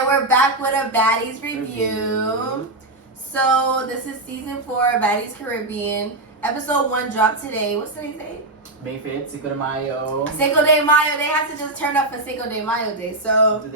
And we're back with a Baddies review. So this is season 4 of Baddies Caribbean. Episode 1 dropped today. What's today's date? May 5th, Cinco de Mayo. Cinco de Mayo. They have to just turn up for Cinco de Mayo Day. So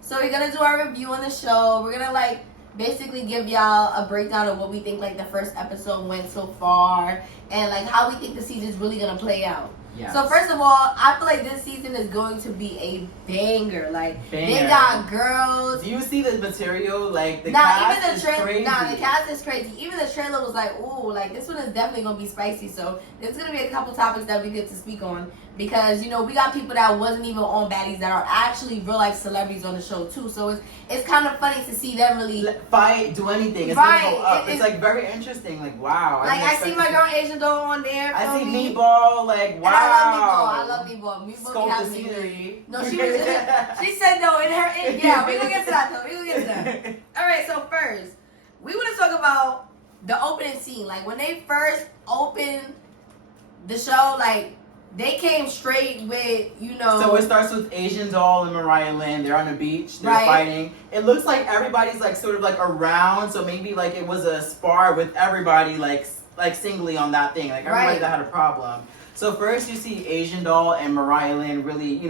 so we're gonna do our review on the show. We're gonna basically give y'all a breakdown of what we think the first episode went so far and how we think the season's really gonna play out. Yes. So first of all, I feel like this season is going to be a banger. They got girls. Do you see the material? The cast is crazy. The cast is crazy. Even the trailer was ooh, this one is definitely gonna be spicy. So there's gonna be a couple topics that we get to speak on because we got people that wasn't even on Baddies that are actually real life celebrities on the show too. So it's kind of funny to see them really fight, do anything. It's right. Gonna go up. It's very interesting. Wow. I see my girl Asian doll on there. I see Meatball. Wow. I love Meatball. Sculpt the scenery. No, she said no yeah, we gonna get to that though. We gonna get to that. Alright, so first, we wanna talk about the opening scene. When they first opened the show, they came straight with, So it starts with Asian Doll and Mariah Lynn. They're on the beach. They're fighting. It looks like everybody's sort of around. So maybe it was a spar with everybody singly on that thing. Everybody that had a problem. So first you see Asian Doll and Mariah Lynn really,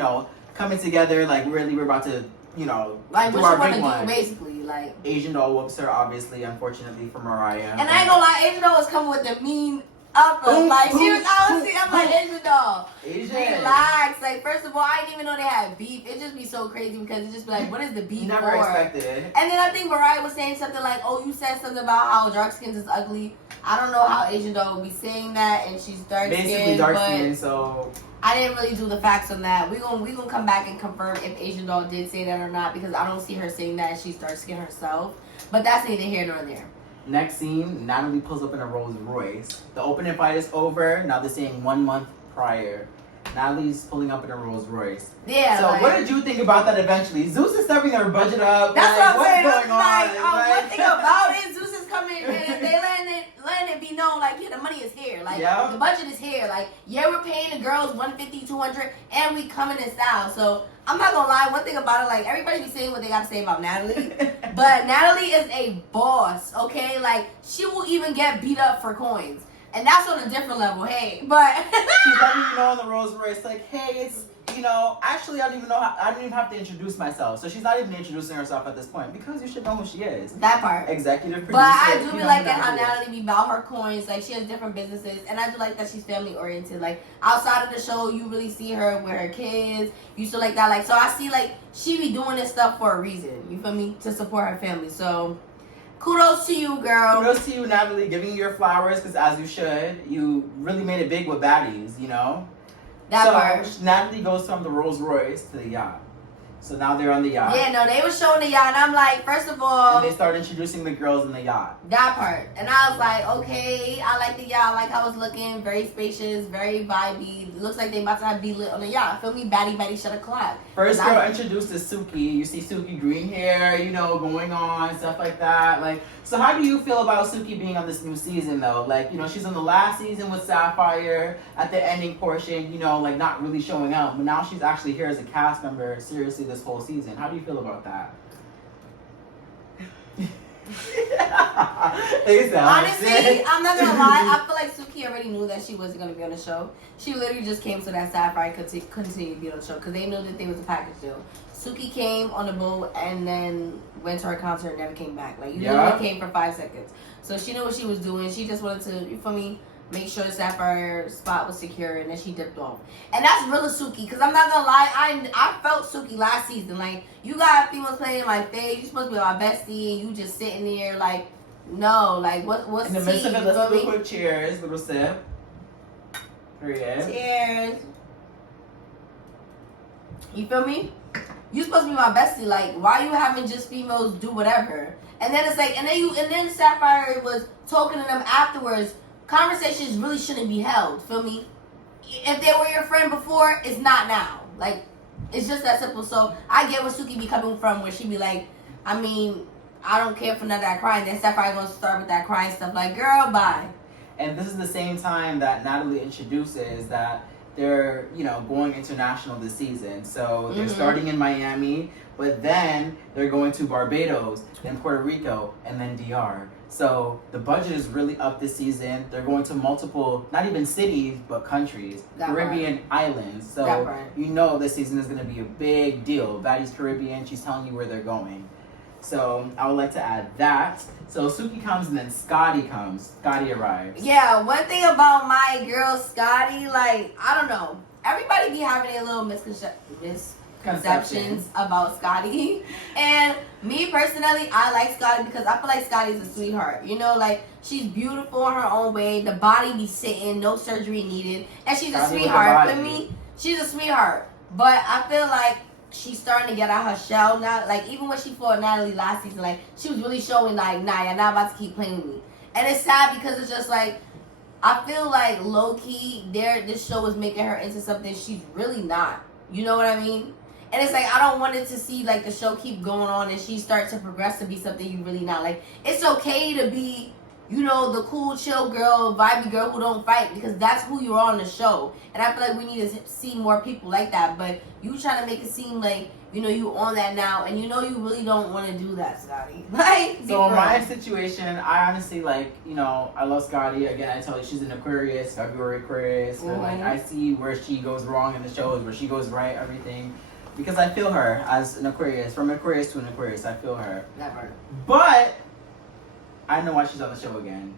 coming together. Really we're about to, do our big one. Basically, Asian Doll whoops her, obviously, unfortunately for Mariah. And I ain't gonna lie, Asian Doll was coming with the mean upper. She was honestly, I'm Asian Doll. Asian. Relax. First of all, I didn't even know they had beef. It just be so crazy because it just be what is the beef Never for? expected it. And then I think Mariah was saying something oh, you said something about how dark skins is ugly. I don't know how Asian Doll would be saying that, and she's dark skinned. Basically dark skinned, so I didn't really do the facts on that. We gonna come back and confirm if Asian Doll did say that or not because I don't see her saying that she's dark skinned herself. But that's neither here nor there. Next scene, Natalie pulls up in a Rolls Royce. The opening fight is over. Now they're saying 1 month prior. Natalie's pulling up in a Rolls Royce. Yeah. So what did you think about that eventually? Zeus is stepping their budget up. That's what I'm saying. What's going on? One thing about it, Zeus is coming and they letting it be known yeah, the money is here. The budget is here. Yeah, we're paying the girls $150, $200, and we coming in style. So I'm not gonna lie, one thing about it, everybody be saying what they gotta say about Natalie. But Natalie is a boss, okay? She will even get beat up for coins. And that's on a different level, hey. But she's letting you know on the Rolls Royce, hey, it's actually I don't even have to introduce myself. So she's not even introducing herself at this point because you should know who she is. That part. Executive producer. But I do be that how Natalie be about her coins. She has different businesses, and I do like that she's family oriented. Outside of the show, you really see her with her kids. You still like that. So I see she be doing this stuff for a reason. You feel me? To support her family. So kudos to you, girl. Kudos to you, Natalie, giving you your flowers because as you should. You really made it big with Baddies, That part. Natalie goes from the Rolls Royce to the yacht. So now they're on the yacht. Yeah, no, they was showing the yacht, and I'm first of all. And they start introducing the girls in the yacht. That part. And I was okay, I like the yacht. I was looking, very spacious, very vibey. Looks like they about to have be lit on the yacht. Feel me? Baddie, shut a clock. First girl introduced is Suki. You see Suki green hair, going on, stuff like that. So how do you feel about Suki being on this new season though? She's on the last season with Sapphire at the ending portion, not really showing up. But now she's actually here as a cast member, seriously, this whole season. How do you feel about that? Honestly, I'm not gonna lie. I feel Suki already knew that she wasn't gonna be on the show. She literally just came so that Sapphire could continue to be on the show because they knew that there was a package deal. Suki came on the boat and then went to her concert and never came back. Literally came for 5 seconds. So she knew what she was doing. She just wanted to, you feel me, make sure the Sapphire's spot was secure, and then she dipped off. And that's real Suki, because I'm not gonna lie, I felt Suki last season. You got females playing in my face, you supposed to be my bestie, and you just sitting there no, what's in the midst of it, let's do a quick cheers, little sip. Period. Cheers. You feel me? You supposed to be my bestie. Why are you having just females do whatever? And then it's and then Sapphire was talking to them afterwards. Conversations really shouldn't be held. Feel me? If they were your friend before, it's not now. It's just that simple. So I get where Suki be coming from, where she be I don't care for none of that crying. Then Sapphire gonna start with that crying stuff. Girl, bye. And this is the same time that Natalie introduces that they're, you know, going international this season. So they're starting in Miami, but then they're going to Barbados, then Puerto Rico, and then DR. So the budget is really up this season. They're going to multiple, not even cities, but countries, Caribbean islands. So you know this season is going to be a big deal. Baddies Caribbean, she's telling you where they're going. So I would like to add that. So Suki comes and then Scotty comes. Scotty arrives. Yeah, one thing about my girl Scotty, like, I don't know. Everybody be having a little misconceptions about Scotty. And me personally, I like Scotty because I feel like Scotty's a sweetheart. You know, like, she's beautiful in her own way. The body be sitting, no surgery needed. And she's a sweetheart. For me, she's a sweetheart. But I feel like she's starting to get out her shell now. Like, even when she fought Natalie last season, like, she was really showing, like, nah, you're not about to keep playing with me. And it's sad because it's just, like, I feel like, low-key, this show is making her into something she's really not. You know what I mean? And it's like, I don't want it to see, like, the show keep going on and she starts to progress to be something you really not. Like, it's okay to be, you know, the cool, chill girl, vibey girl who don't fight, because that's who you are on the show. And I feel like we need to see more people like that. But you trying to make it seem like, you know, you on that now, and you know you really don't want to do that, Scotty. Like, so in my situation, I honestly, like, you know, I love Scotty. Again, I tell you, she's an Aquarius, February Aquarius. But like, I see where she goes wrong in the shows, where she goes right, everything. Because I feel her as an Aquarius. From Aquarius to an Aquarius, I feel her. Never. But I know why she's on the show again.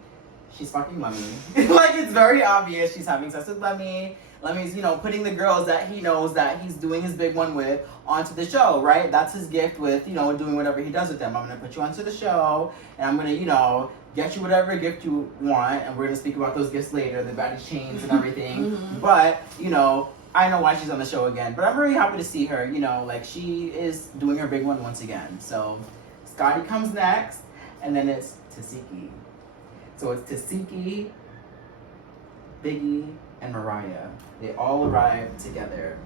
She's fucking Lummy. Like, it's very obvious she's having sex with Lummy. Lummy's, you know, putting the girls that he knows that he's doing his big one with onto the show, right? That's his gift with, you know, doing whatever he does with them. I'm going to put you onto the show, and I'm going to, you know, get you whatever gift you want, and we're going to speak about those gifts later, the Baddies chains and everything. But, you know, I know why she's on the show again. But I'm very happy to see her, you know, like, she is doing her big one once again. So, Scotty comes next, and then it's Tasiki. So it's Tasiki, Biggie, and Mariah. They all arrive together.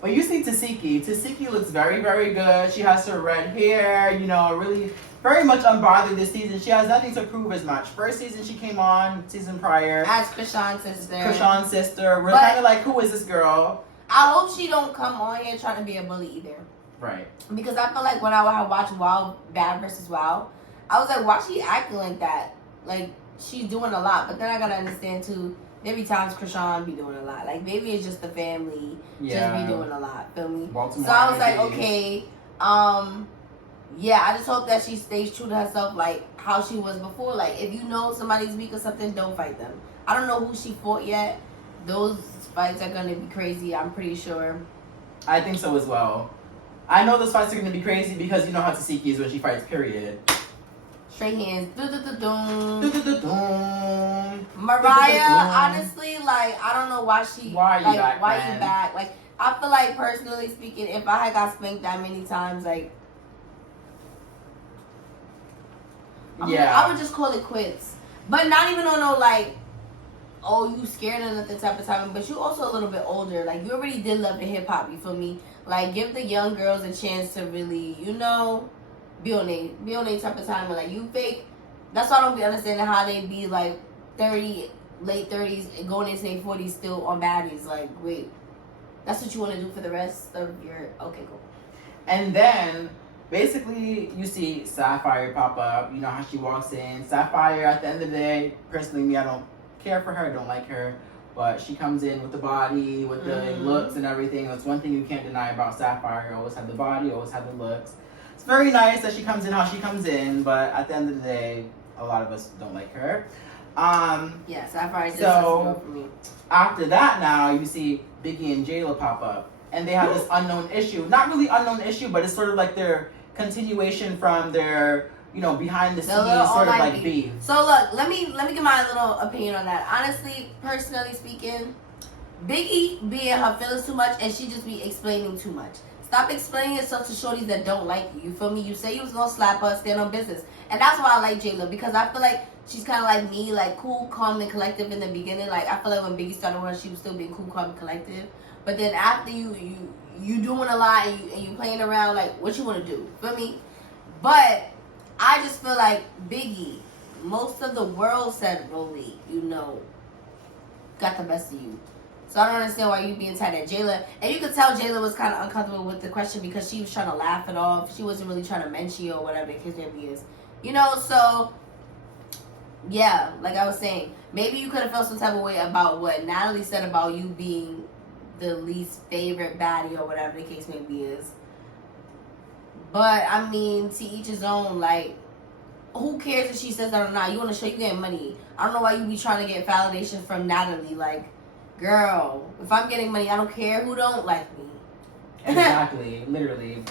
But you see Tasiki. Tasiki looks very, very good. She has her red hair, you know, really very much unbothered this season. She has nothing to prove as much. First season she came on, season prior. As Krishan's sister. Krishan's sister. We're kind of like, who is this girl? I hope she don't come on here trying to be a bully either. Right. Because I feel like when I watched Wild Bad versus Wild, I was like, why she acting like that? Like, she's doing a lot. But then I gotta understand too, there be times Krishan be doing a lot. Like, maybe it's just the family just be doing a lot. Feel me? Baltimore, so I was like, okay, yeah, I just hope that she stays true to herself, like how she was before. Like, if you know somebody's weak or something, don't fight them. I don't know who she fought yet. Those fights are gonna be crazy, I'm pretty sure. I think so as well. I know those fights are gonna be crazy because you know how Tasiki is when she fights, period. Straight hands. Mariah, honestly, like, I don't know why she. Why are you back? Why you back? Like, I feel like, personally speaking, if I had got spanked that many times, like, I would just call it quits. But not even on no, like, oh, you scared or nothing type of time. But you also a little bit older. Like, you already did love the hip hop, you feel me? Like, give the young girls a chance to really, you know, be on a type of time. And, like, you fake. That's why I don't be understanding how they be, like, 30, late 30s, and going into their 40s still on Baddies. Like, wait, that's what you want to do for the rest of your... Okay, cool. And then, basically, you see Sapphire pop up. You know how she walks in. Sapphire, at the end of the day, personally, me, I don't care for her. I don't like her. But she comes in with the body, with the looks and everything. That's one thing you can't deny about Sapphire. Always had the body, always had the looks. It's very nice that she comes in how she comes in, but at the end of the day, a lot of us don't like her. Yeah, Sapphire just doesn't go for me. After that now, you see Biggie and Jayla pop up. And they have this unknown issue. Not really unknown issue, but it's sort of like their continuation from their, you know, behind the scenes sort of like beef. So look, let me give my little opinion on that. Honestly, personally speaking, Biggie be in her feelings too much, and she just be explaining too much. Stop explaining yourself to shorties that don't like you. You feel me? You say you was gonna slap her, stand on business. And that's why I like Jela, because I feel like she's kind of like me, like cool, calm, and collective in the beginning. Like, I feel like when Biggie started with her, she was still being cool, calm, and collective. But then after you doing a lot and you playing around, like, what you want to do? Feel me? But I just feel like Biggie, most of the world said, Rollie, you know, got the best of you. So I don't understand why you being tight at Jela. And you could tell Jela was kind of uncomfortable with the question because she was trying to laugh it off. She wasn't really trying to mention you or whatever the case may be is. You know, so yeah, like I was saying, maybe you could have felt some type of way about what Natalie said about you being the least favorite baddie or whatever the case may be is. But I mean, to each his own. Like, who cares if she says that or not? You want to show you getting money. I don't know why you be trying to get validation from Natalie. Like, girl, if I'm getting money, I don't care who don't like me. Exactly, literally.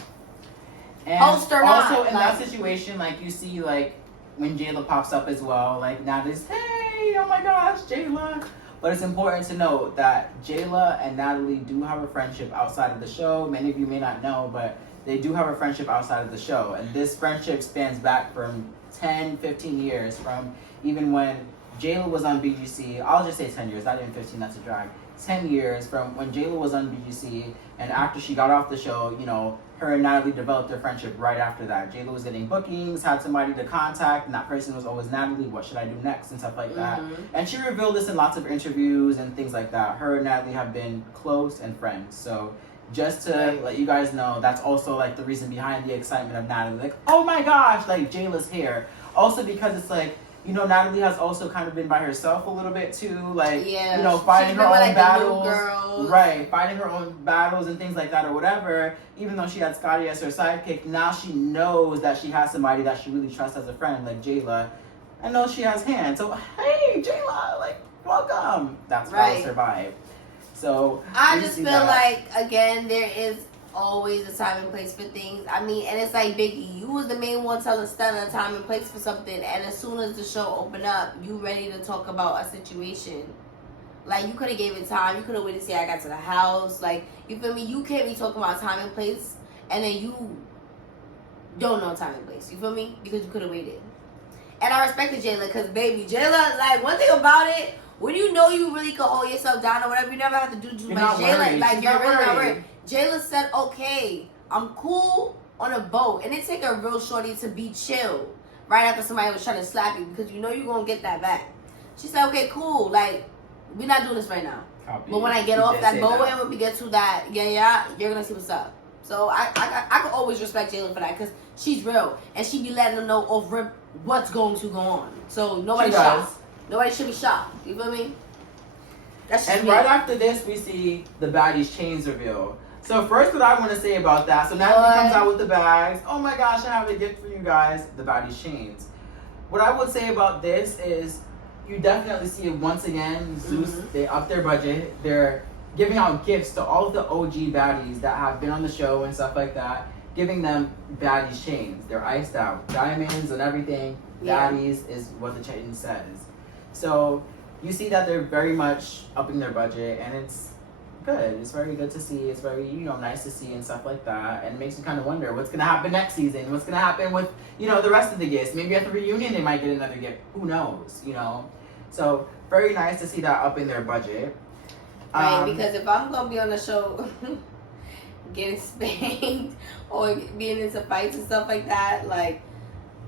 And Host or not, also in like, that situation, like you see, like when Jayla pops up as well, like Natalie's, hey, oh my gosh, Jayla. But it's important to note that Jayla and Natalie do have a friendship outside of the show. Many of you may not know, but they do have a friendship outside of the show. And this friendship spans back from 10, 15 years, from even when Jayla was on BGC. I'll just say 10 years, not even 15, that's a drag. 10 years from when Jayla was on BGC, and after she got off the show, you know, her and Natalie developed their friendship right after that. Jayla was getting bookings, had somebody to contact, and that person was always Natalie, what should I do next, and stuff like that. And she revealed this in lots of interviews and things like that. Her and Natalie have been close and friends. So just to let you guys know, that's also like the reason behind the excitement of Natalie. Like, oh my gosh, like Jayla's here. Also because it's like, you know, Natalie has also kind of been by herself a little bit too, like, you know, fighting her own battles, right, fighting her own battles and things like that or whatever. Even though she had Scotty as her sidekick, now she knows that she has somebody that she really trusts as a friend, like Jayla. I know she has hands, so hey, Jayla, like, welcome. That's right. Her vibe. So I just feel like, again, there is always a time and place for things. I mean, and it's like Biggie, you was the main one telling Stella a time and place for something, and as soon as the show opened up, you ready to talk about a situation. Like, you could have gave it time. You could have waited to see I got to the house. Like, you feel me? You can't be talking about time and place, and then you don't know time and place. You feel me? Because you could have waited. And I respected Jayla, because, baby, Jayla, like, one thing about it, when you know you really could hold yourself down or whatever, you never have to do too much. Jayla, like, you're really not worried. Jayla said, okay, I'm cool on a boat. And it take a real shorty to be chill right after somebody was trying to slap you, because you know you're going to get that back. She said, okay, cool. Like, we're not doing this right now. But when I get off that boat and when we get to that, yeah, you're going to see what's up. So I could always respect Jayla for that, because she's real. And she be letting them know off rip what's going to go on. So nobody's shocked. Nobody should be shocked. You feel me? That's just and right after this, we see the Baddies chains reveal. So first, what I want to say about that, so Natalie comes out with the bags. Oh my gosh, I have a gift for you guys, the Baddies chains. What I would say about this is, you definitely see it once again. Zeus, they up their budget. They're giving out gifts to all of the OG baddies that have been on the show and stuff like that, giving them Baddies chains. They're iced out, diamonds and everything. Baddies is what the chain says. So you see that they're very much upping their budget, and it's good. It's very good to see. It's very, you know, nice to see and stuff like that. And it makes you kind of wonder what's going to happen next season. What's going to happen with, you know, the rest of the gifts. Maybe at the reunion they might get another gift. Who knows, you know? So very nice to see that up in their budget. Right, because if I'm going to be on the show getting spanked or being into fights and stuff like that, like,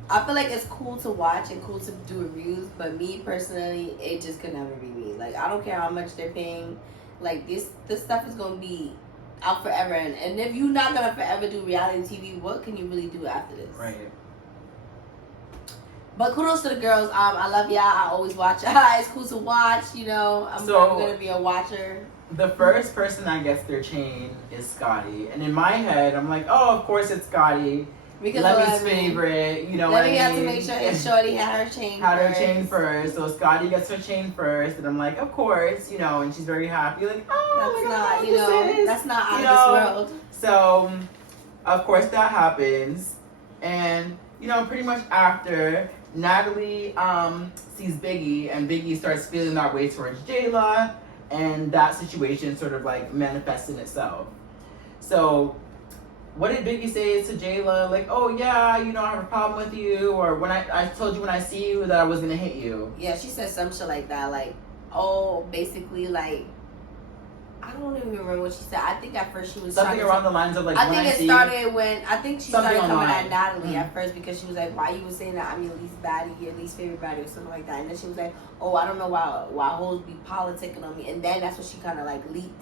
I feel like it's cool to watch and cool to do reviews, but me personally, it just could never be me. Like, I don't care how much they're paying. Like, this stuff is going to be out forever. And if you're not going to forever do reality TV, what can you really do after this? Right. But kudos to the girls. I love y'all. I always watch y'all. It's cool to watch, you know. I'm going to be a watcher. The first person that gets their chain is Scotty. And in my head, I'm like, oh, of course it's Scotty. Because Lemmy's favorite, you know what I mean? Lemmy had to make sure his shorty had her chain first. So Scotty gets her chain first, and I'm like, of course, you know, and she's very happy, like, oh, that's not out of this world. So, of course, that happens, and you know, pretty much after Natalie sees Biggie, and Biggie starts feeling that way towards Jela, and that situation sort of like manifests in itself. So, what did Biggie say to Jela? Like, oh yeah, you know, I have a problem with you, or when I told you when I see you that I was gonna hit you. Yeah, she said some shit like that. Like, oh, basically, like, I don't even remember what she said. I think at first she was something around the lines of like. I think it started when she started coming at Natalie Mm-hmm. at first because she was like, "Why you was saying that I'm your least baddie, your least favorite baddie, or something like that." And then she was like, "Oh, I don't know why hoes be politicking on me." And then that's when she kind of like leaked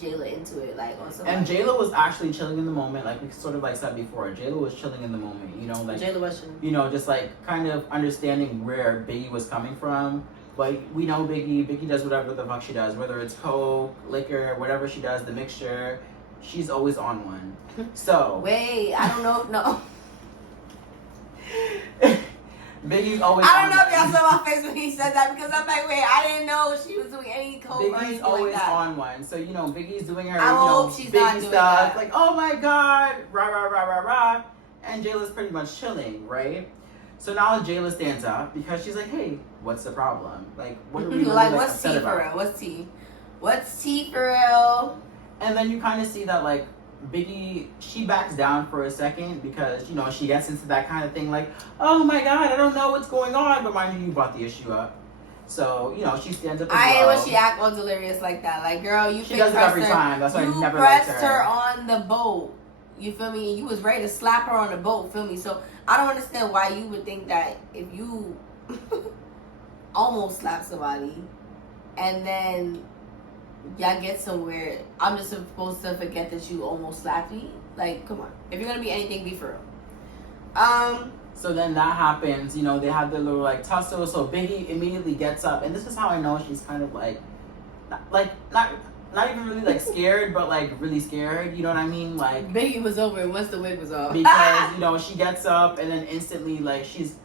Jela into it, like on something. And Jela was actually chilling in the moment, like we sort of like said before. Jela was chilling in the moment, you know, like Jela was chilling. You know, just like kind of understanding where Biggie was coming from. But we know Biggie. Biggie does whatever the fuck she does, whether it's coke, liquor, whatever she does, the mixture. She's always on one. So wait, I don't know. No, Biggie's always. I don't know if y'all saw my face when he said that because I'm like, wait, I didn't know she was doing any coke or Biggie's anything always like that. on one. So you know, Biggie's doing her. I you know, hope she's Biggie not doing stuff. that. Like, oh my god, rah rah rah rah rah, and Jayla's pretty much chilling, right? So now Jayla stands up because she's like, hey, what's the problem? Like, what are we really, like, like, what's upset tea for about? real? What's tea? What's tea for real? And then you kind of see that, like, Biggie, she backs down for a second because, you know, she gets into that kind of thing like, oh my god, I don't know what's going on. But mind you, you brought the issue up. So, you know, she stands up as I hate well. when she act all delirious like that. Like, girl, She does it every time. That's why I never liked her. You pressed her on the boat. You feel me? You was ready to slap her on the boat. Feel me? So I don't understand why you would think that if you almost slap somebody and then y'all get somewhere, I'm just supposed to forget that you almost slapped me. Like, come on. If you're gonna be anything, be for real. So then that happens. You know, they have their little like tussle. So Biggie immediately gets up, and this is how I know she's kind of like not even really like scared, but like really scared. You know what I mean? Like Biggie was over once the wig was off. Because you know she gets up and then instantly like she's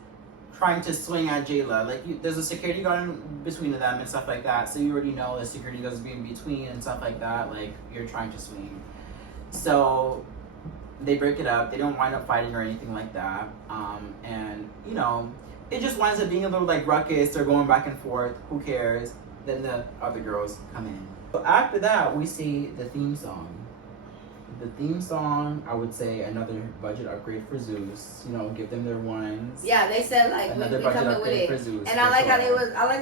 trying to swing at Jela. Like there's a security guard in between them and stuff like that. So you already know the security guard is being between and stuff like that. Like you're trying to swing. So they break it up. They don't wind up fighting or anything like that. And you know it just winds up being a little like ruckus. They're going back and forth. Who cares? Then the other girls come in. So after that, we see the theme song. The theme song, I would say, another budget upgrade for Zeus. You know, give them their ones. Yeah, they said like Another we budget coming with upgrade it, for Zeus. and I like how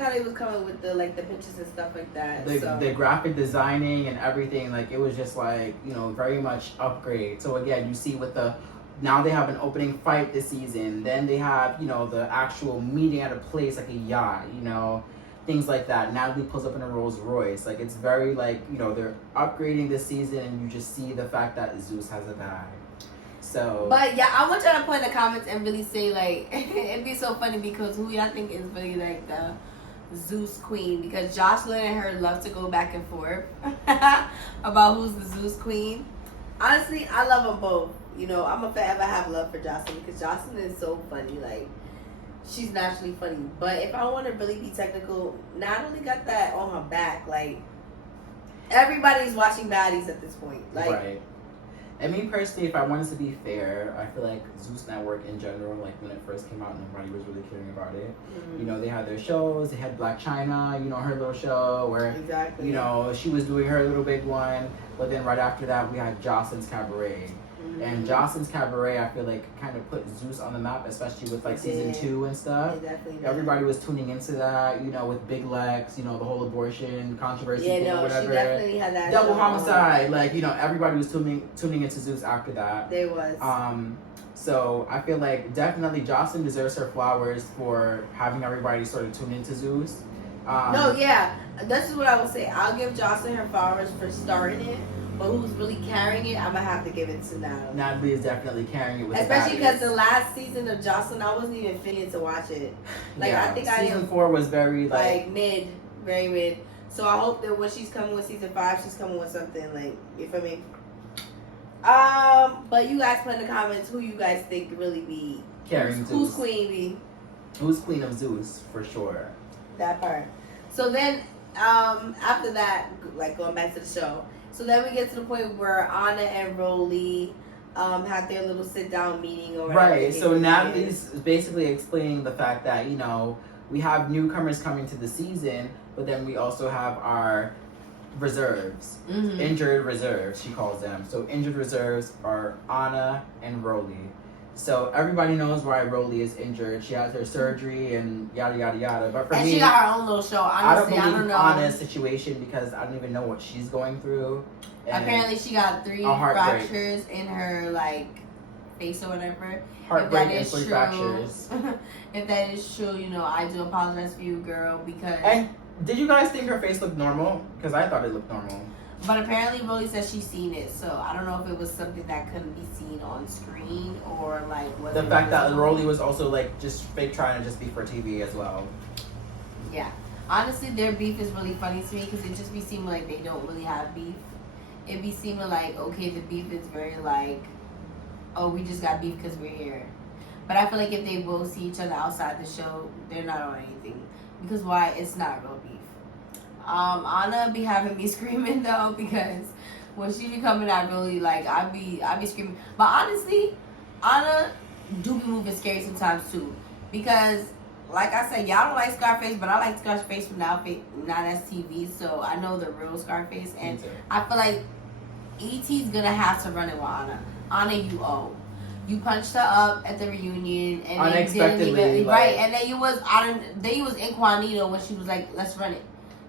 they was coming with the like the pictures and stuff like that. The graphic designing and everything, like it was just like very much upgrade. So again, you see with the now they have an opening fight this season. Then they have the actual meeting at a place like a yacht. Things like that. Natalie pulls up in a Rolls Royce. Like it's very like they're upgrading this season, and you just see the fact that Zeus has a bag. So. But yeah, I want y'all to put in the comments and really say like it'd be so funny because who y'all think is really like the Zeus queen, because Jocelyn and her love to go back and forth about who's the Zeus queen. Honestly, I love them both. I'm gonna forever have love for Jocelyn because Jocelyn is so funny. Like. She's naturally funny, but if I want to really be technical, Natalie got that on her back. Like everybody's watching Baddies at this point. Like, right. And me personally, if I wanted to be fair, I feel like Zeus Network in general, like when it first came out, nobody was really caring about it. Mm-hmm. They had their shows. They had Black China, her little show where exactly. She was doing her little big one. But then right after that, we had Jocelyn's Cabaret. And Jocelyn's Cabaret, I feel like, kind of put Zeus on the map, especially with like season 2 and stuff. Everybody was tuning into that, with Big Lex, the whole abortion controversy thing or whatever. She definitely had that. Double homicide, like everybody was tuning into Zeus after that. There was. So I feel like definitely Jocelyn deserves her flowers for having everybody sort of tune into Zeus. This is what I will say. I'll give Jocelyn her flowers for starting it. But who's really carrying it, I'm going to have to give it to Natalie. Natalie is definitely carrying it with especially because the last season of Jocelyn, I wasn't even feeling to watch it. Like, yeah, I think season 4 was very, like, mid, very mid. So I hope that when she's coming with season 5, she's coming with something, like, you feel me? But you guys put in the comments who you guys think really be carrying Zeus. Who's queen be? Who's queen of Zeus, for sure. That part. So then, after that, like, going back to the show, so then we get to the point where Ahna and Rollie have their little sit-down meeting or whatever. Right, so Natalie's basically explaining the fact that, we have newcomers coming to the season, but then we also have our reserves. Injured reserves, she calls them. So injured reserves are Ahna and Rollie. So everybody knows why Rollie is injured. She has her surgery and yada yada yada. But for and me, she got her own little show. Honestly, I don't know. Ahna's situation because I don't even know what she's going through. And apparently, she got 3 fractures in her like face or whatever. Heartbreak and 3 fractures. If that is true, you know, I do apologize for you, girl, because. And did you guys think her face looked normal? Because I thought it looked normal. But apparently, Rollie said she's seen it, so I don't know if it was something that couldn't be seen on screen or like what. The fact that Rollie was also like just fake trying to just be for TV as well. Yeah, honestly, their beef is really funny to me because it just be seeming like they don't really have beef. It be seeming like okay, the beef is very like, oh, we just got beef because we're here. But I feel like if they both see each other outside the show, they're not on anything because why? It's not real beef. Ahna be having me screaming though because when she be coming out really like I be screaming. But honestly, Ahna do be moving scary sometimes too because like I said, y'all don't like Scarface, but I like Scarface from now as TV, so I know the real Scarface, and I feel like E.T.'s gonna have to run it with Ahna. Ahna, you owe. You punched her up at the reunion and unexpectedly, then you right, and then you was incognito when she was like, "Let's run it."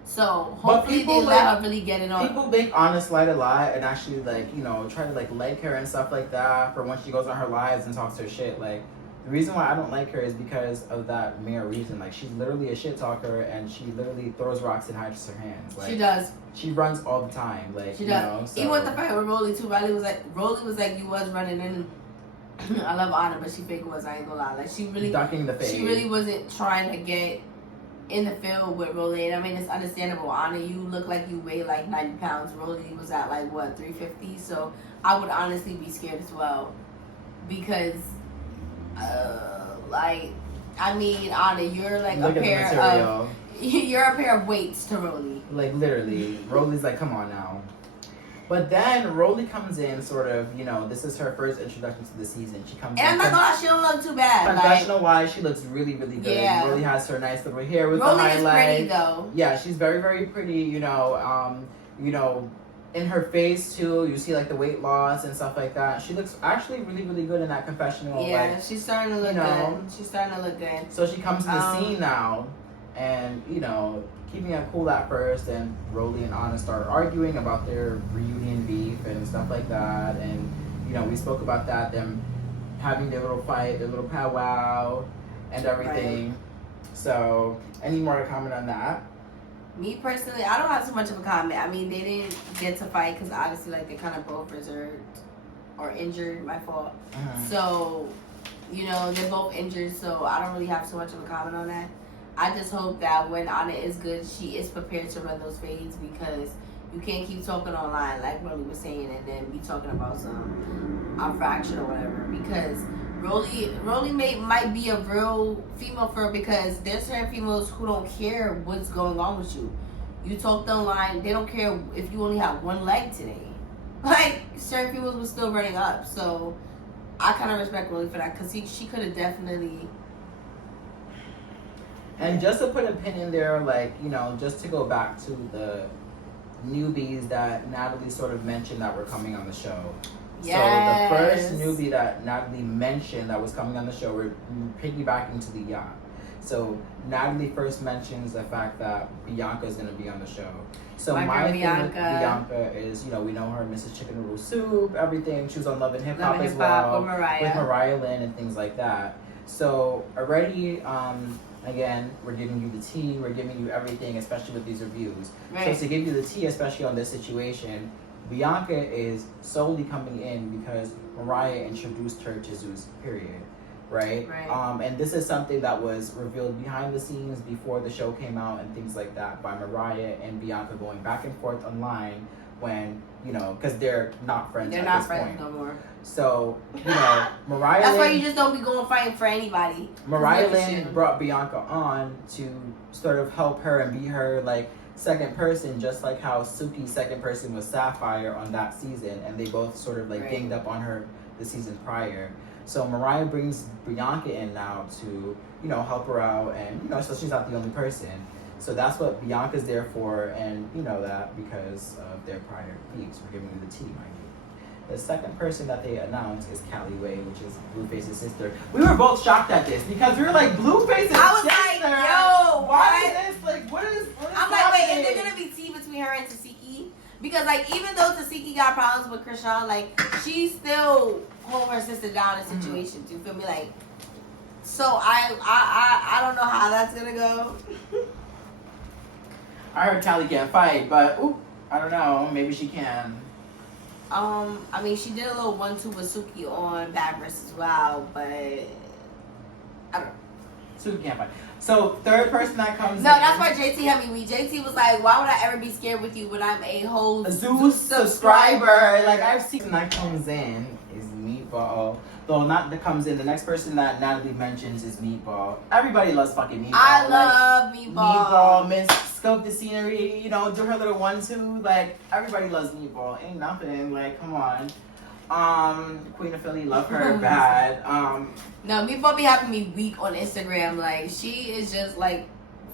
So hopefully they let her really get it on. People make Ahna slide a lot and actually like, you know, try to like her and stuff like that for when she goes on her lives and talks her shit. Like the reason why I don't like her is because of that mere reason. Like she's literally a shit talker and she literally throws rocks and hides her hands. Like, she does. She runs all the time. Like she does. Know, so. Even with the fight with Rollie too. Rollie was like you was running in. I love Ahna, but she fake was. I ain't gonna lie. Like she really ducking the face. She really wasn't trying to get in the field with Rollie. And I mean, it's understandable. Ahna, you look like you weigh like 90 pounds. Rollie was at like what 350. So I would honestly be scared as well because, like, I mean, Ahna, you're like look a pair of you're a pair of weights to Rollie. Like literally, Rollie's like, come on now. But then Rollie comes in, sort of, you know, this is her first introduction to the season. She comes in. And I'm not gonna lie, she don't look too bad. Professional wise, she looks really, really good. Yeah. Rollie has her nice little hair with Rollie the highlight. Rollie is pretty though. Yeah, she's very, very pretty. You know, in her face too. You see like the weight loss and stuff like that. She looks actually really, really good in that confessional. Yeah, like, she's starting to look good. She's starting to look good. So she comes to the scene now, and you know, keeping it cool at first, and Rollie and Ahna start arguing about their reunion beef and stuff like that, and you know, we spoke about that, them having their little fight, their little powwow and everything. Right. So any more to comment on that? Me personally, I don't have too much of a comment. I mean, they didn't get to fight because obviously like they kind of both reserved or injured, my fault. So you know, they're both injured, so I don't really have too much of a comment on that. I just hope that when Ahna is good, she is prepared to run those fades because you can't keep talking online like Rollie was saying and then be talking about some fraction or whatever. Because Rollie might be a real female for her because there's certain females who don't care what's going on with you. You talk online, they don't care if you only have one leg today. Like certain females were still running up. So I kind of respect Rollie for that because she could have definitely. And just to put a pin in there, like, you know, just to go back to the newbies that Natalie sort of mentioned that were coming on the show. Yes. So the first newbie that Natalie mentioned that was coming on the show, we're piggybacking to the yacht. So Natalie first mentions the fact that Bianca is going to be on the show. So my thing with Bianca is, you know, we know her Mrs. Chicken Noodle Soup, everything. She was on Love and Hip Hop as well. With Mariah Lynn and things like that. So already, again, we're giving you the tea, we're giving you everything, especially with these reviews. Right. So to give you the tea, especially on this situation, Bianca is solely coming in because Mariah introduced her to Zeus, period. Right? And this is something that was revealed behind the scenes before the show came out and things like that by Mariah and Bianca going back and forth online when, you know, because they're not friends They're at not this friends point. no more. So, you know, Mariah That's why Lynn, you just don't be going fighting for anybody. Mariah Lynn brought Bianca on to sort of help her and be her, like, second person, just like how Suki's second person was Sapphire on that season, and they both sort of, like, ganged up on her the season prior. So Mariah brings Bianca in now to, you know, help her out, and, you know, so she's not the only person. So that's what Bianca's there for, and you know that because of their prior beefs. We're giving you the tea, mind you. The second person that they announced is Callie Way, which is Blueface's sister. We were both shocked at this because we were like, Blueface's sister. I was like, yo, why is this? Like, what is I'm like, wait, is there gonna be tea between her and Tasiki? Because like, even though Tasiki got problems with Krishan, like, she still hold her sister down in situations. You feel me? Like, so I don't know how that's gonna go. I heard Callie can't fight, but I don't know. Maybe she can. I mean, she did a little 1-2 with Suki on Bad Versus Wild, but I don't know. Suki can't fight. So third person that comes No, that's why JT had me weak. JT was like, why would I ever be scared with you when I'm a whole Zeus subscriber? Like, I've seen that comes in is Meatball. Though not that comes in. The next person that Natalie mentions is Meatball. Everybody loves fucking Meatball. I love Meatball. Meatball, Miss Scope the Scenery, you know, do her little 1-2. Like, everybody loves Meatball. Ain't nothing. Like, come on. Queen of Philly, love her bad. No, Meatball be having me weak on Instagram. Like, she is just like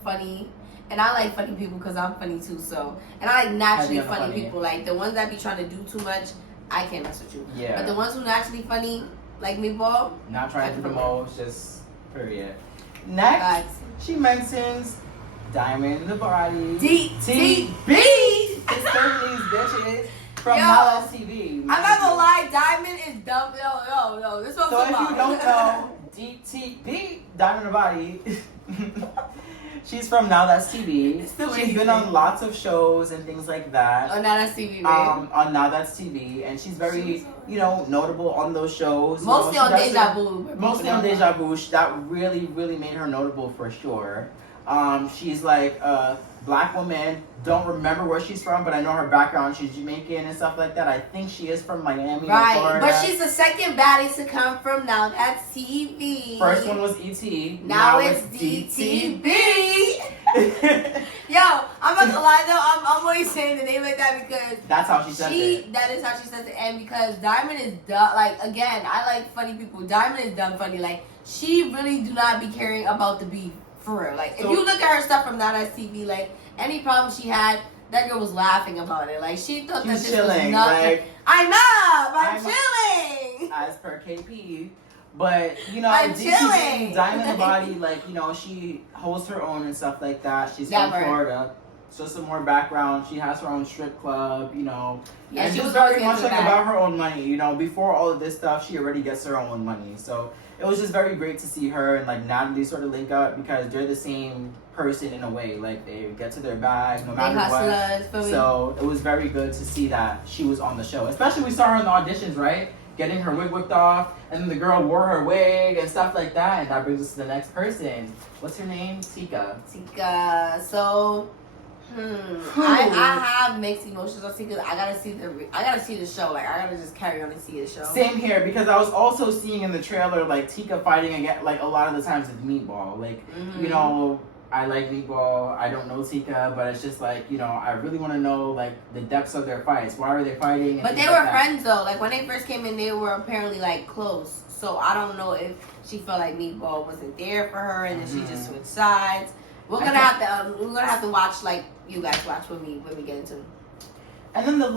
funny. And I like funny people because I'm funny too. So, and I like naturally funny people. Like, the ones that be trying to do too much, I can't mess with you. Yeah. But the ones who naturally funny, like Meatball, not trying to do the most, just period. Next, she mentions Diamond in the Body. DTB! It's 30s bitches from Now That's TV. I'm not gonna lie, Diamond is dumb. Yo. This one's so if you don't know, DTB, Diamond in the Body. She's from Now That's TV. She's been on lots of shows and things like that. On Now That's TV, on Now That's TV, and she's very, notable on those shows. Mostly on Deja Vu. Mostly on Deja Vu. That really, really made her notable for sure. She's like a black woman. Don't remember where she's from, but I know her background. She's Jamaican and stuff like that. I think she is from Miami, right? Florida. But she's the second baddie to come from Now That's TV. First one was ET. Now it's DTB. Yo, I'm not gonna lie though. I'm always saying the name like that because that's how she says it. That is how she says it, and because Diamond is dumb. Like, again, I like funny people. Diamond is dumb funny. Like, she really do not be caring about the beef for real. Like, if you look at her stuff from Now That's TV, like any problem she had, that girl was laughing about it. Like, she thought that this chilling, was nothing. like, I know, but I'm chilling. As per KP. But, I'm chilling. Diamond in the Body, like, she holds her own and stuff like that. She's from Florida. So some more background. She has her own strip club, Yeah, and she she's was very much like about her own money. Before all of this stuff, she already gets her own money. So it was just very great to see her and like Natalie sort of link up because they're the same person in a way. Like, they get to their bag no matter what. So it was very good to see that she was on the show. Especially we saw her in the auditions, right? Getting her wig whipped off, and then the girl wore her wig and stuff like that. And that brings us to the next person. What's her name? Tika. So, I have mixed emotions on Tika. I gotta see the show. Like, I gotta just carry on and see the show. Same here, because I was also seeing in the trailer like Tika fighting again, like a lot of the times with Meatball. Like, I like Meatball. I don't know Tika, but it's just like, I really want to know like the depths of their fights. Why are they fighting? But they were friends though. Like, when they first came in, they were apparently like close. So I don't know if she felt like Meatball wasn't there for her, and then she just switched sides. We're gonna have to watch, like you guys watch when we get into it. And then the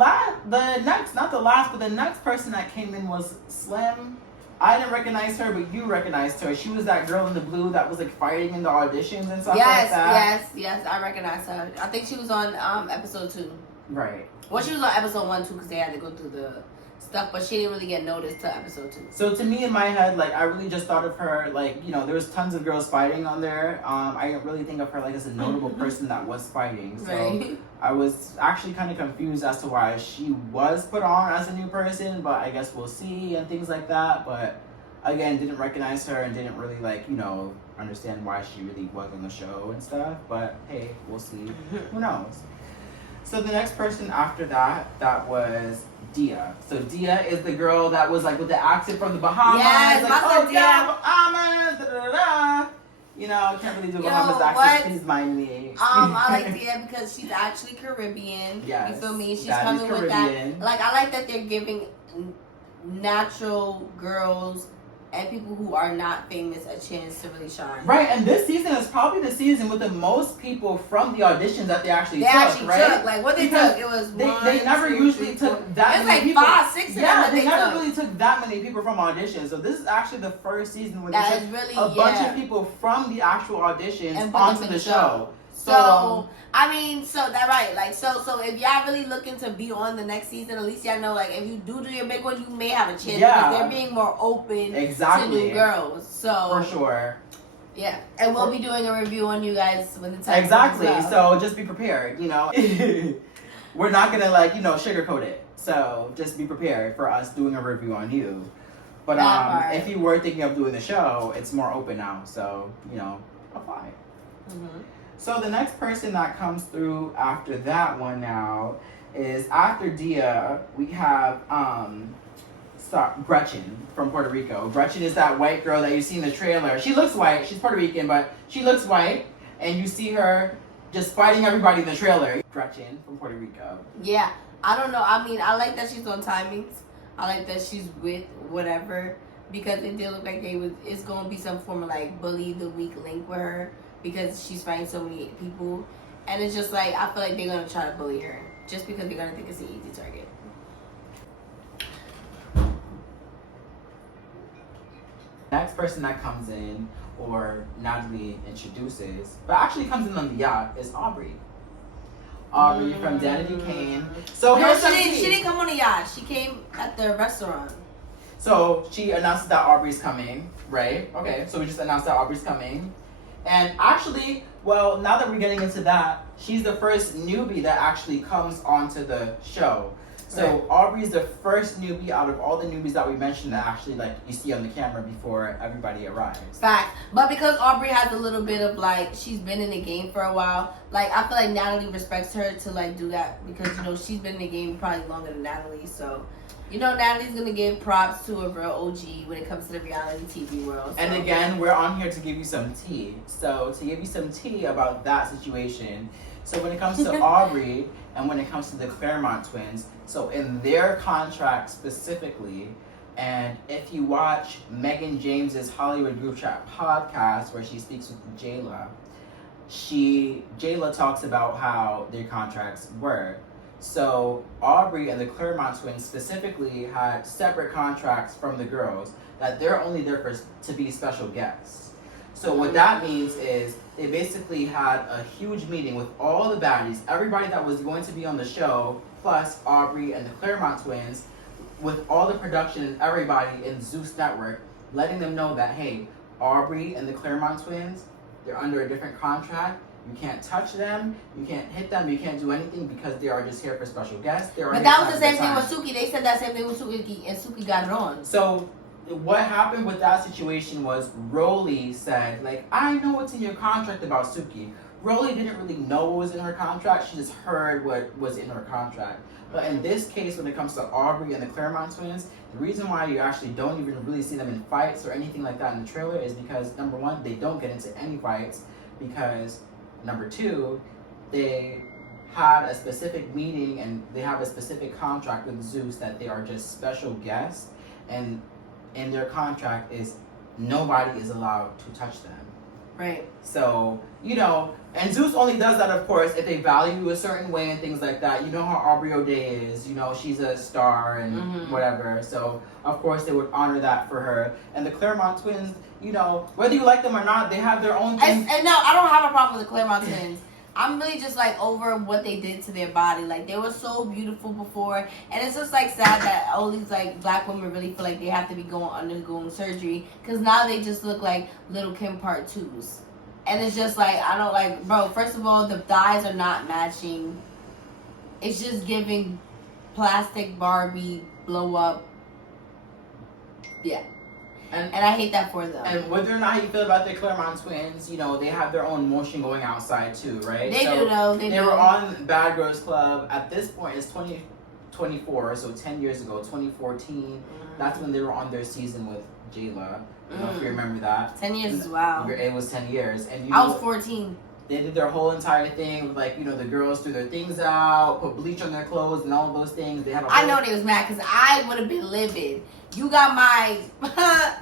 next person that came in was Slim. I didn't recognize her, but you recognized her. She was that girl in the blue that was like fighting in the auditions and stuff like that. Yes, I recognize her. I think she was on episode 2. Right. Well, she was on episode 1 too because they had to go through the stuff, but she didn't really get noticed till episode 2. So to me, in my head, like, I really just thought of her, like, there was tons of girls fighting on there. I didn't really think of her, like, as a notable person that was fighting. So right. I was actually kind of confused as to why she was put on as a new person, but I guess we'll see and things like that. But again, didn't recognize her and didn't really, like, understand why she really was on the show and stuff. But hey, we'll see. Who knows? So the next person after that was Dia. So Dia is the girl that was like with the accent from the Bahamas. Yes, like, oh yeah, Bahamas, da da da. I can't really do Bahamas accent. Please mind me. I like Dia because she's actually Caribbean. Yes, you feel me? She's coming with that. Like, I like that they're giving natural girls and people who are not famous a chance to really shine. Right, and this season is probably the season with the most people from the auditions that they actually took, right? Like what they because took, it was they never usually took that it's many like people. 5, 6 of them that they never took. really took that many people from auditions. So this is actually the first season when they That took is really, a bunch of people from the actual auditions and onto the show. So I mean, so that right, like so if y'all really looking to be on the next season, at least y'all know like if you do your big one, you may have a chance because they're being more open to new girls. So for sure. Yeah, and we'll be doing a review on you guys when the time exactly. comes. So just be prepared. You know, we're not gonna like sugarcoat it. So just be prepared for us doing a review on you. But if you were thinking of doing the show, it's more open now. So apply. Mm-hmm. So the next person that comes through after that one now is after Dia, we have Gretchen from Puerto Rico. Gretchen is that white girl that you see in the trailer. She looks white. She's Puerto Rican, but she looks white. And you see her just fighting everybody in the trailer. Gretchen from Puerto Rico. Yeah, I don't know. I mean, I like that she's on timings. I like that she's with whatever. Because it did look like it's going to be some form of like bully the weak link with her. Because she's fighting so many people. And it's just like, I feel like they're going to try to bully her. Just because they're going to think it's an easy target. Next person that comes in, or Natalie introduces, but actually comes in on the yacht, is Aubrey. Aubrey from Danny Duquesne. So no, she didn't come on the yacht. She came at the restaurant. So she announced that Aubrey's coming, right? Okay, so we just announced that Aubrey's coming. And actually, well, now that we're getting into that, she's the first newbie that actually comes onto the show. So Aubrey's the first newbie out of all the newbies that we mentioned that actually like you see on the camera before everybody arrives. Fact. But because Aubrey has a little bit of like, she's been in the game for a while, like I feel like Natalie respects her to like do that because she's been in the game probably longer than Natalie. So Natalie's gonna give props to a real OG when it comes to the reality TV world. So. And again, we're on here to give you some tea. So to give you some tea about that situation. So when it comes to Aubrey and when it comes to the Claremont twins, so in their contract specifically, and if you watch Megan James's Hollywood Group Chat podcast where she speaks with Jela, Jela talks about how their contracts were. So Aubrey and the Claremont twins specifically had separate contracts from the girls that they're only there to be special guests. So what that means is they basically had a huge meeting with all the baddies, everybody that was going to be on the show, plus Aubrey and the Claremont twins, with all the production and everybody in Zeus Network, letting them know that, hey, Aubrey and the Claremont twins, they're under a different contract. You can't touch them, you can't hit them, you can't do anything because they are just here for special guests. But that was the same thing with Suki. They said that same thing with Suki, and Suki got it on. So what happened with that situation was Rollie said, like, I know what's in your contract about Suki. Rollie didn't really know what was in her contract. She just heard what was in her contract. But in this case, when it comes to Aubrey and the Claremont twins, the reason why you actually don't even really see them in fights or anything like that in the trailer is because, number one, they don't get into any fights because, number two, they had a specific meeting and they have a specific contract with Zeus that they are just special guests, and in their contract is nobody is allowed to touch them. Right. So, and Zeus only does that, of course, if they value you a certain way and things like that. You know how Aubrey O'Day is, she's a star and whatever. So, of course, they would honor that for her. And the Claremont twins, whether you like them or not, they have their own thing. And no, I don't have a problem with the Claremont twins. I'm really just like over what they did to their body. Like they were so beautiful before, and it's just like sad that all these like black women really feel like they have to be undergoing surgery because now they just look like Little Kim Part 2s, and it's just like I don't like, bro. First of all, the thighs are not matching. It's just giving plastic Barbie blow up. Yeah. And I hate that for them. And whether or not you feel about the Claremont twins, they have their own motion going outside too, right? They do though. They were on Bad Girls Club. At this point, it's 2024, so 10 years ago, 2014. That's when they were on their season with Jela. I don't know if you remember that. 10 years as well. It was 10 years. And I was 14. They did their whole entire thing with the girls threw their things out, put bleach on their clothes and all of those things. I know they was mad because I would have been livid. You got my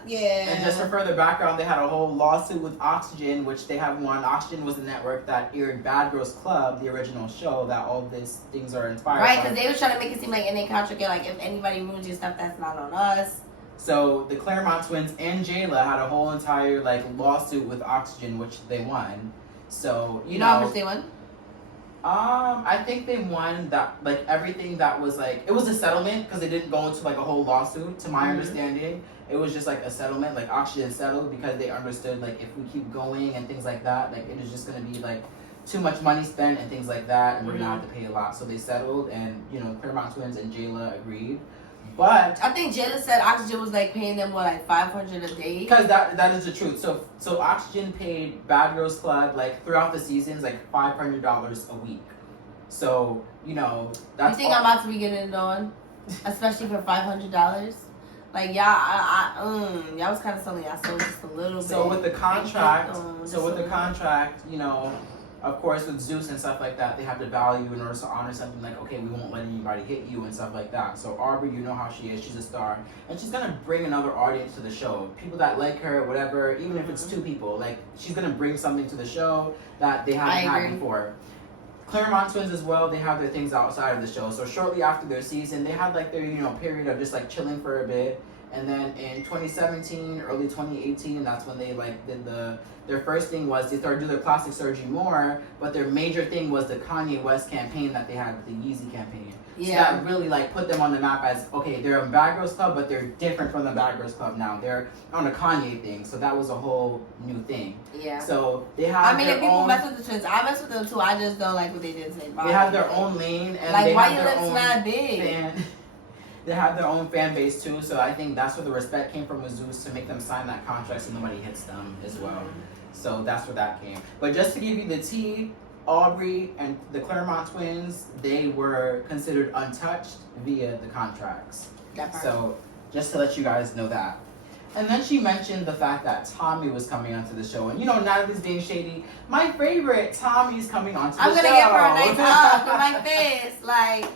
yeah. And just for further background, they had a whole lawsuit with Oxygen, which they have won. Oxygen was the network that aired Bad Girls Club, the original show that all these things are inspired right, by. because they were trying to make it seem like in their contract, like if anybody ruins your stuff, that's not on us. So the Claremont twins and Jela had a whole entire like lawsuit with Oxygen, which they won. So you know how much they won? I think they won that, like, everything that was, like, it was a settlement because they didn't go into, like, a whole lawsuit, to my understanding. It was just, like, a settlement, like, Oxygen settled because they understood, like, if we keep going and things like that, like, it is just going to be, like, too much money spent and things like that, and we're going to have to pay a lot. So they settled, and, you know, Claremont Twins and Jela agreed. But I think Jela said Oxygen was like paying them what, like $500 a day. Because that is the truth. So Oxygen paid Bad Girls Club like throughout the seasons like $500 a week. So you know that's. You think I'm about to be getting it on, especially for $500? Like y'all was kind of selling y'all soul just a little bit. So with the contract, you know. Of course, with Zeus and stuff like that, they have to value in order to honor something like, okay, we won't let anybody hit you and stuff like that. So Aubrey, you know how she is. She's a star. And she's going to bring another audience to the show. People that like her, whatever, even if it's 2 people. Like, she's going to bring something to the show that they haven't had before. Claremont Twins as well, they have their things outside of the show. So shortly after their season, they had like their, you know, period of just like chilling for a bit. And then in 2017, early 2018, that's when they like did their first thing was they started doing their plastic surgery more, but their major thing was the Kanye West campaign that they had with the Yeezy campaign. Yeah. So that really like put them on the map as, okay, they're a Bad Girls Club, but they're different from the Bad Girls Club now. They're on a Kanye thing, so that was a whole new thing. Yeah. So they have. I mean, if people mess with the twins, I mess with them too. I just don't like what they did today. They have their own lane, and like, they why have your their lips own not big? fan. They have their own fan base too, so I think that's where the respect came from with Zeus to make them sign that contract so nobody hits them as well. So that's where that came. But just to give you the tea, Aubrey and the Claremont Twins, they were considered untouched via the contracts. So just to let you guys know that. And then she mentioned the fact that Tommy was coming onto the show. And you know, Natalie's being shady. My favorite, Tommy's coming onto the show. I'm going to give her a nice hug like this. Like,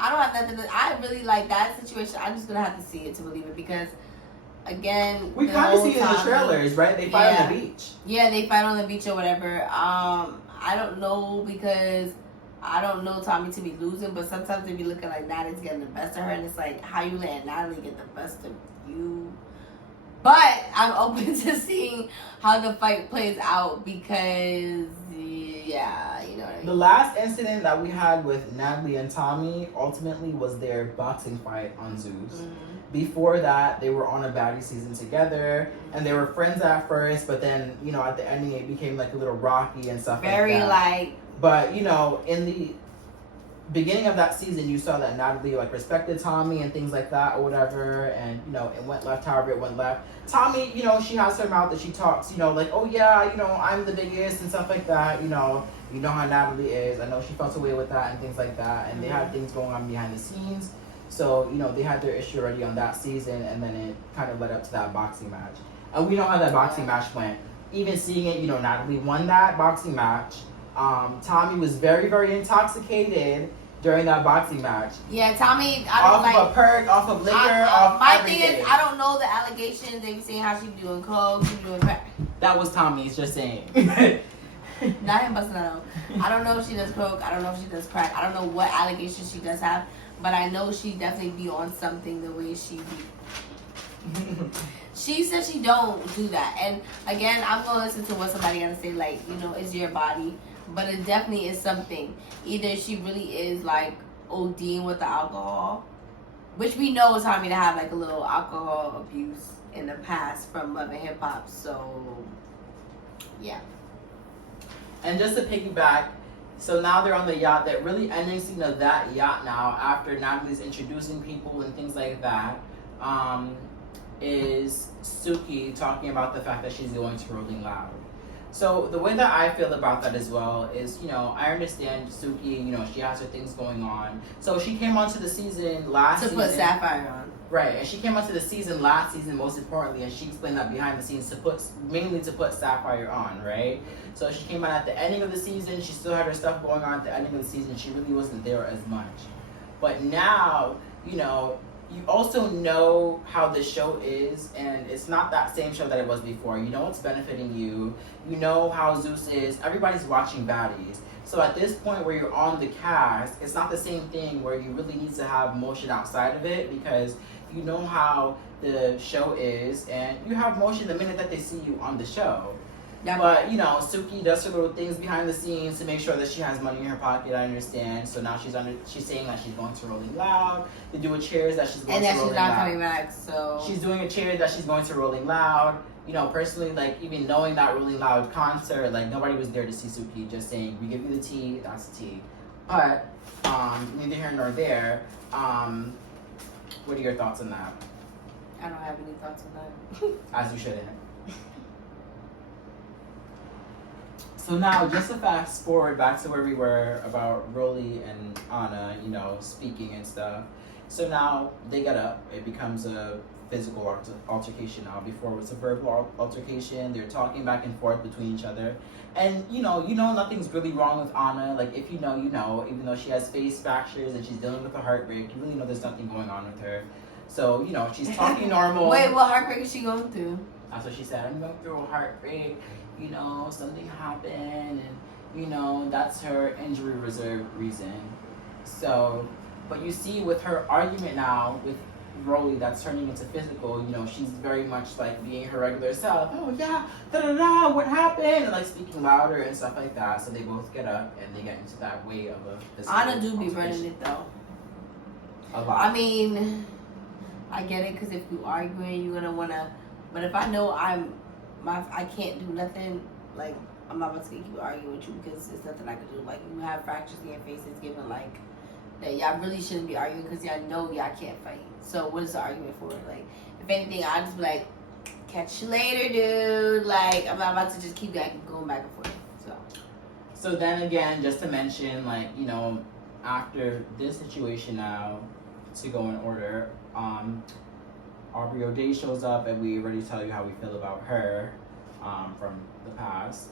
I don't have nothing to, I really like that situation. I'm just going to have to see it to believe it because, again, we kind of see it in the trailers, right? They fight on the beach. Yeah, they fight on the beach or whatever. I don't know because I don't know Tommy to be losing, but sometimes they be looking like Natalie's getting the best of her, and it's like, how you letting Natalie get the best of you? But I'm open to seeing how the fight plays out because, yeah, you know what I mean. The last incident that we had with Natalie and Tommy ultimately was their boxing fight on Zeus. Mm-hmm. Before that, they were on a Baddies season together, and they were friends at first, but then, you know, at the ending, it became like a little rocky and stuff Very like that. like. But, you know, in the beginning of that season, you saw that Natalie, like, respected Tommy and things like that or whatever, and, you know, it went left however it went left. Tommy, you know, she has her mouth that she talks, you know, like, oh, yeah, you know, I'm the biggest and stuff like that, you know how Natalie is. I know she felt away with that and things like that, and they had things going on behind the scenes. So, you know, they had their issue already on that season, and then it kind of led up to that boxing match. And we know how that boxing match went. Even seeing it, you know, Natalie won that boxing match. Tommy was very, very intoxicated during that boxing match. Yeah, Tommy, I don't like. Off of a perk, off of liquor, off my everything. thing is, I don't know the allegations. They be saying how she doing coke, she doing crack. That was Tommy's just saying. Not him busting that out. I don't know if she does coke. I don't know if she does crack. I don't know what allegations she does have. But I know she definitely be on something the way she be. She said she don't do that. And again, I'm going to listen to what somebody got to say. Like, you know, it's your body. But it definitely is something. Either she really is like ODing with the alcohol. Which we know is Tommy to have like a little alcohol abuse in the past from Love and Hip Hop. So, yeah. And just to piggyback, so now they're on the yacht. That really ending scene of that yacht now, after Natalie's introducing people and things like that, is Suki talking about the fact that she's going to Rolling Loud. So the way that I feel about that as well is, you know, I understand Suki, you know, she has her things going on. So she came onto the season last season. To put Sapphire on. Right, and she came onto the season last season most importantly, and she explained that behind the scenes mainly to put Sapphire on, right? So she came out at the ending of the season, she still had her stuff going on at the ending of the season, she really wasn't there as much. But now, you know, you also know how the show is, and it's not that same show that it was before. You know what's benefiting you. You know how Zeus is. Everybody's watching Baddies. So at this point where you're on the cast, it's not the same thing where you really need to have motion outside of it, because you know how the show is, and you have motion the minute that they see you on the show. Yeah. But, you know, Suki does her little things behind the scenes to make sure that she has money in her pocket, I understand. So now she's saying that she's going to Rolling Loud. They do a cheers that she's going to Rolling Loud. And that she's not coming back, so... She's doing a cheers that she's going to Rolling Loud. You know, personally, like, even knowing that Rolling Loud concert, like, nobody was there to see Suki, just saying, we give you the tea, that's the tea. But, neither here nor there. What are your thoughts on that? I don't have any thoughts on that. As you shouldn't. So now, just to fast forward back to where we were about Rollie and Ahna, you know, speaking and stuff. So now they get up. It becomes a physical altercation now. Before it was a verbal altercation. They're talking back and forth between each other. And, you know nothing's really wrong with Ahna. Like, if you know, you know. Even though she has face fractures and she's dealing with a heartbreak, you really know there's nothing going on with her. So, you know, she's talking normal. Wait, what heartbreak is she going through? That's what she said. I'm going through a heartbreak. You know, something happened, and, you know, that's her injury reserve reason. So, but you see with her argument now with Rollie that's turning into physical, you know, she's very much like being her regular self. Oh, yeah, da-da-da, what happened? And like speaking louder and stuff like that. So they both get up and they get into that way of a physical Ahna do be running it, though. A lot. I mean, I get it, because if you arguing, you're going to want to, but if I know I can't do nothing, like, I'm not about to keep arguing with you because there's nothing I can do. Like, you have fractures in your face, it's given, like, that y'all really shouldn't be arguing because y'all know y'all can't fight. So what is the argument for? Like, if anything, I'll just be like, catch you later, dude. Like, I'm not about to just keep going back and forth. So then again, just to mention, like, you know, after this situation now, to go in order, Aubrey O'Day shows up, and we already tell you how we feel about her from the past.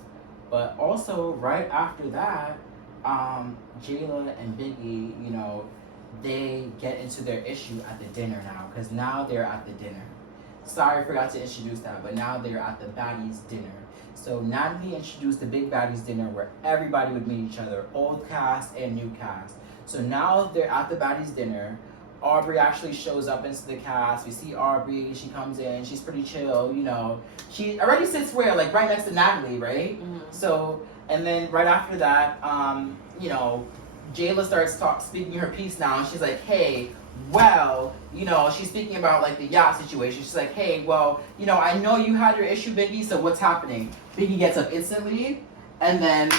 But also, right after that, Jela and Biggie, you know, they get into their issue at the dinner now, because now they're at the dinner. Sorry, I forgot to introduce that, but now they're at the Baddies dinner. So Natalie introduced the big Baddies dinner where everybody would meet each other, old cast and new cast. So now they're at the Baddies dinner. Aubrey actually shows up into the cast. We see Aubrey, she comes in, she's pretty chill, you know. She already sits where? Like right next to Natalie, right? Mm-hmm. So, and then right after that, you know, Jela starts speaking her piece now, and she's like, hey, well, you know, she's speaking about like the yacht situation. She's like, hey, well, you know, I know you had your issue, Biggie, so what's happening? Biggie gets up instantly, and then,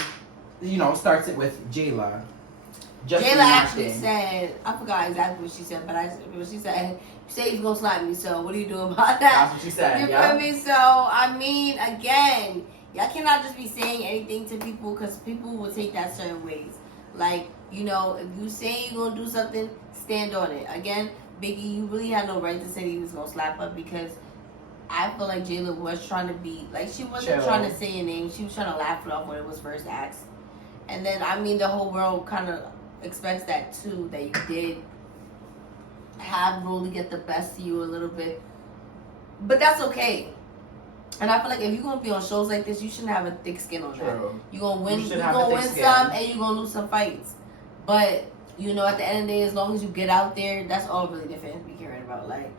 you know, starts it with Jela. Jayla actually said, I forgot exactly what she said, but she said, you say he's gonna slap me, so what are you doing about that? That's what she said, you feel me? So, I mean, again, y'all cannot just be saying anything to people, because people will take that certain ways. Like, you know, if you say you're gonna do something, stand on it. Again, Biggie, you really had no right to say he was gonna slap her, because I feel like Jayla was trying to be, like, she wasn't trying to say your name, she was trying to laugh it off when it was first asked. And then, I mean, the whole world kind of expects that too, that you did have Rollie get the best of you a little bit, but that's okay. And I feel like if you're gonna be on shows like this, you shouldn't have a thick skin on that. You're gonna win, some and you're gonna lose some fights. But you know, at the end of the day, as long as you get out there, that's all really the fans be caring about. Like,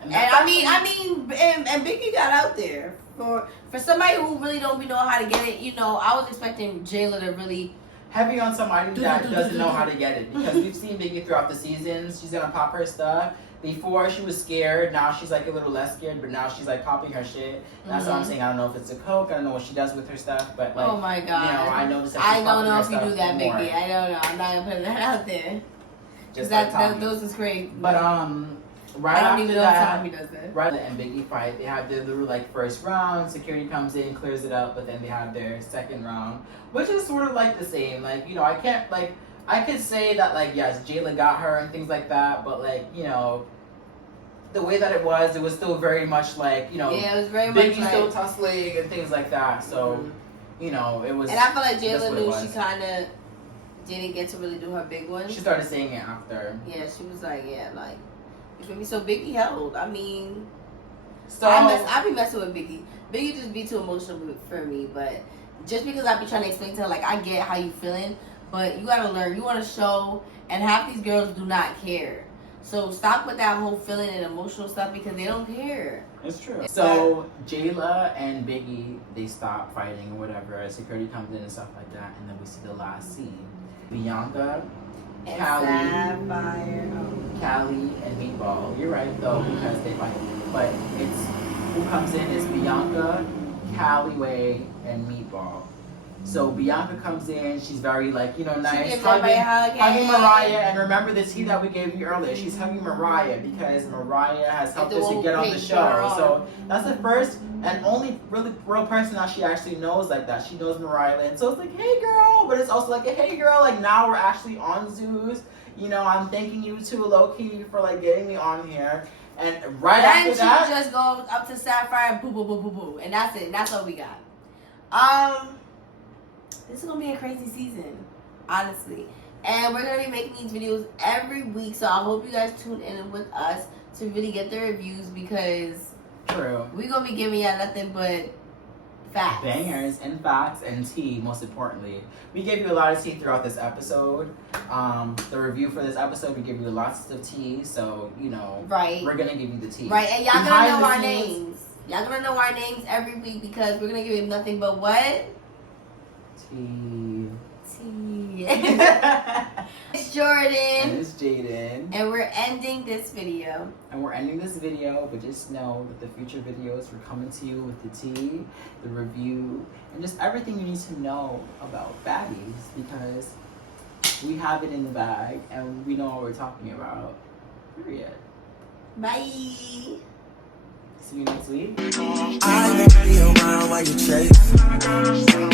and I mean, Biggie got out there for somebody who really don't be knowing how to get it. You know, I was expecting Jayla to really heavy on somebody that doesn't know how to get it, because we've seen Biggie throughout the seasons. She's gonna pop her stuff. Before she was scared, now she's like a little less scared, but now she's like popping her shit. That's what I'm saying. I don't know if it's a coke. I don't know what she does with her stuff, but like, oh my god, you know, I noticed that I don't know if you do that, Biggie. I don't know. I'm not gonna put that out there. Just that those is crazy. But right I don't after even know that, Tommy does that. Right, and Biggie fight. They have their like first round. Security comes in, clears it up, but then they have their second round, which is sort of like the same. Like, you know, I could say that like, yes, Jayla got her and things like that, but like, you know, the way that it was still very much like, you know, yeah, it was very Biggie much still like, tussling and things like that. So, you know, it was. And I feel like Jayla knew she kind of didn't get to really do her big one. She started saying it after. Yeah, she was like, yeah, like, You feel me? So Biggie held. I mean, So I be messing with Biggie. Biggie just be too emotional for me, but just because I be trying to explain to her, like, I get how you feeling, but you gotta learn. You want to show, and half these girls do not care. So stop with that whole feeling and emotional stuff because they don't care. it's true. So Jela and Biggie, they stop fighting or whatever. Security comes in and stuff like that, and then we see the last scene. Bianca, And Callie, Sapphire. Callie, and Meatball. You're right though because they fight, but it's who comes in is Bianca, Callie, and Meatball. So Bianca comes in, she's very like, you know, nice, gives everybody a hug, hugging hey. Mariah, and remember the tea that we gave you earlier, she's hugging Mariah because Mariah has helped us to get on the show. So that's the first and only really real person that she actually knows like that. She knows Mariah, and so it's like, hey girl, but it's also like, hey girl, like now we're actually on Zeus. You know, I'm thanking you too, low key, for like getting me on here. And right after that, she just goes up to Sapphire, boo, boo, boo, boo, boo, and that's it. And that's all we got. This is gonna be a crazy season, honestly. And we're gonna be making these videos every week, so I hope you guys tune in with us to really get the reviews because true, we're gonna be giving y'all nothing but facts, bangers and facts and tea. Most importantly, we gave you a lot of tea throughout this episode. The review for this episode, we give you lots of tea, so you know, right? We're gonna give you the tea, right? And y'all Behind gonna know the our scenes, names. Y'all gonna know our names every week because we're gonna give you nothing but what? Tea. Tea. It's Jordan. And it's Jaden. And we're ending this video. But just know that the future videos we're coming to you with the tea, the review, and just everything you need to know about Baddies because we have it in the bag and we know what we're talking about. Period. Bye. See you next week. I won't be around while you chase.